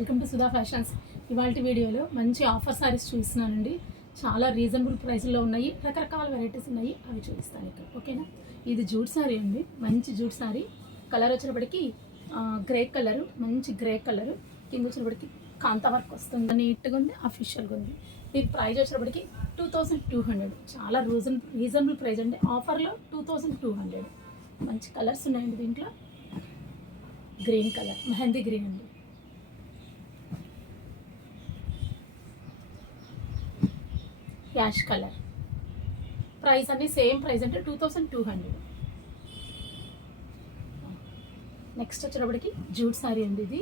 Welcome to Sudha fashions. ఇవాళ వీడియోలో మంచి ఆఫర్ సారీస్ చూస్తున్నానండి. చాలా రీజనబుల్ ప్రైస్లో ఉన్నాయి, రకరకాల వెరైటీస్ ఉన్నాయి, అవి చూపిస్తాను ఇక్కడ. ఓకేనా? ఇది జూట్ సారీ అండి, మంచి జూట్ సారీ. కలర్ వచ్చేటప్పటికి గ్రే కలరు, మంచి గ్రే కలరు. కింద వచ్చేటప్పటికి కాంతా వర్క్ వస్తుంది, నీట్గా ఉంది, అఫీషియల్గా ఉంది. దీని ప్రైస్ వచ్చేటప్పటికి 2200. చాలా రీజనబుల్ ప్రైస్ అండి. ఆఫర్లో 2200. మంచి కలర్స్ ఉన్నాయండి దీంట్లో. గ్రీన్ కలర్, మెహందీ గ్రీన్ అండి. Ash colour. ప్రైస్ అన్ని సేమ్ ప్రైస్ అంటే 2200. నెక్స్ట్ వచ్చేటప్పటికి జూట్ సారీ అండి. ఇది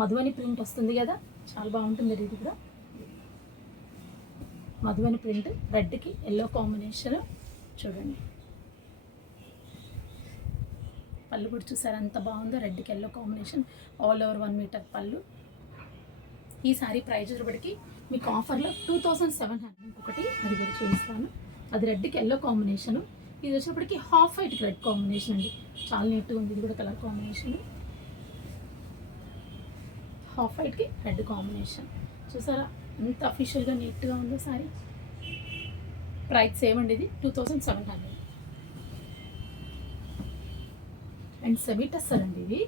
మధువని ప్రింట్ వస్తుంది కదా, చాలా బాగుంటుంది. ఇది కూడా మధువని ప్రింట్, రెడ్కి ఎల్లో కాంబినేషన్. చూడండి పళ్ళు కూడా చూసారు ఎంత బాగుందో, రెడ్కి yellow combination, all over 1 metre పళ్ళు. ఈ సారీ ప్రైస్ వచ్చేటప్పటికి మీకు ఆఫర్లో 2700. ఒకటి అది కూడా చూపిస్తాను. అది రెడ్కి ఎల్లో కాంబినేషను. ఇది వచ్చేటప్పటికి హాఫ్ వైట్కి రెడ్ కాంబినేషన్ అండి. చాలా నీట్గా ఉంది. ఇది కూడా కలర్ కాంబినేషన్, హాఫ్ వైట్కి రెడ్ కాంబినేషన్. చూసారా ఎంత అఫీషియల్గా నీట్గా ఉందో సారీ. ప్రైస్ సేమ్ అండి. ఇది 2700. అండ్ సెమీ టస్సర్ అండి. ఇవి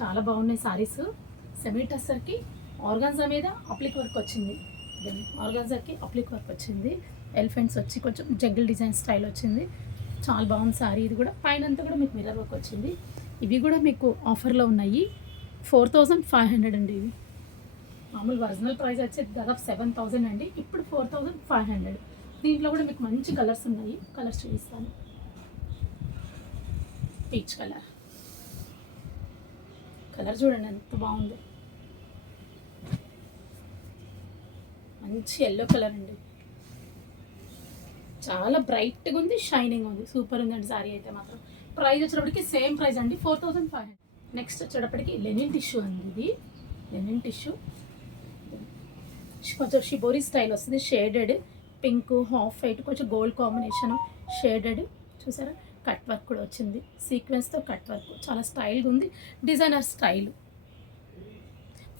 చాలా బాగున్నాయి సారీస్. సెమీ టస్సర్కి ఆర్గాన్జా మీద అప్లిక్ వర్క్ వచ్చింది. ఆర్గాన్జాకి అప్లిక్ వర్క్ వచ్చింది. ఎలిఫెంట్స్ వచ్చి కొంచెం జంగిల్ డిజైన్ స్టైల్ వచ్చింది. చాలా బాగుంది సారీ. ఇది కూడా పైన అంతా కూడా మీకు మిర్రర్ వర్క్ వచ్చింది. ఇవి కూడా మీకు ఆఫర్లో ఉన్నాయి. 4500 అండి. ఇవి మామూలు ఒరిజినల్ ప్రైస్ వచ్చి దాదాపు 7000 అండి. ఇప్పుడు 4500. దీంట్లో కూడా మీకు మంచి కలర్స్ ఉన్నాయి. కలర్స్ చూపిస్తాను. Peach colour. కలర్ చూడండి ఎంత బాగుంది. మంచి ఎల్లో కలర్ అండి. చాలా బ్రైట్గా ఉంది, షైనింగ్ ఉంది, సూపర్ ఉందండి సారీ అయితే మాత్రం. ప్రైస్ వచ్చేటప్పటికి సేమ్ ప్రైస్ అండి, 4500. నెక్స్ట్ వచ్చేటప్పటికి లెనిన్ టిష్యూ అండి. ఇది లెనిన్ టిష్యూ, కొంచెం షిబోరీ స్టైల్ వస్తుంది. షేడెడ్ పింక్, హాఫ్ వైట్, కొంచెం గోల్డ్ కాంబినేషన్, షేడెడ్. చూసారా కట్ వర్క్ కూడా వచ్చింది, సీక్వెన్స్తో కట్ వర్క్. చాలా స్టైల్గా ఉంది, designer style.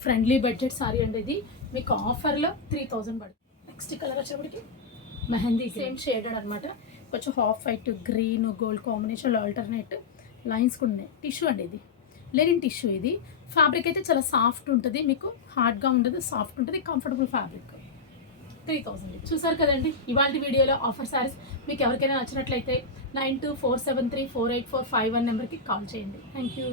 Friendly budget sorry అండి. ఇది మీకు ఆఫర్లో 3000 పడుతుంది. నెక్స్ట్ కలర్ వచ్చేప్పటికి మెహందీ, సేమ్ షేడెడ్ అనమాట. కొంచెం హాఫ్ వైట్, గ్రీన్, గోల్డ్ కాంబినేషన్లో ఆల్టర్నేట్ లైన్స్ కూడా ఉన్నాయి. టిష్యూ అండి. ఇది లెనిన్ టిష్యూ. ఇది ఫ్యాబ్రిక్ అయితే చాలా సాఫ్ట్ ఉంటుంది, మీకు హార్డ్గా ఉండదు, సాఫ్ట్ ఉంటుంది, కంఫర్టబుల్ ఫ్యాబ్రిక్. 3000. చూసారు కదండి ఇవాళ వీడియోలో ఆఫర్ సారీస్. మీకు ఎవరికైనా నచ్చినట్లయితే 9247348451 నెంబర్కి కాల్ చేయండి. Thank you.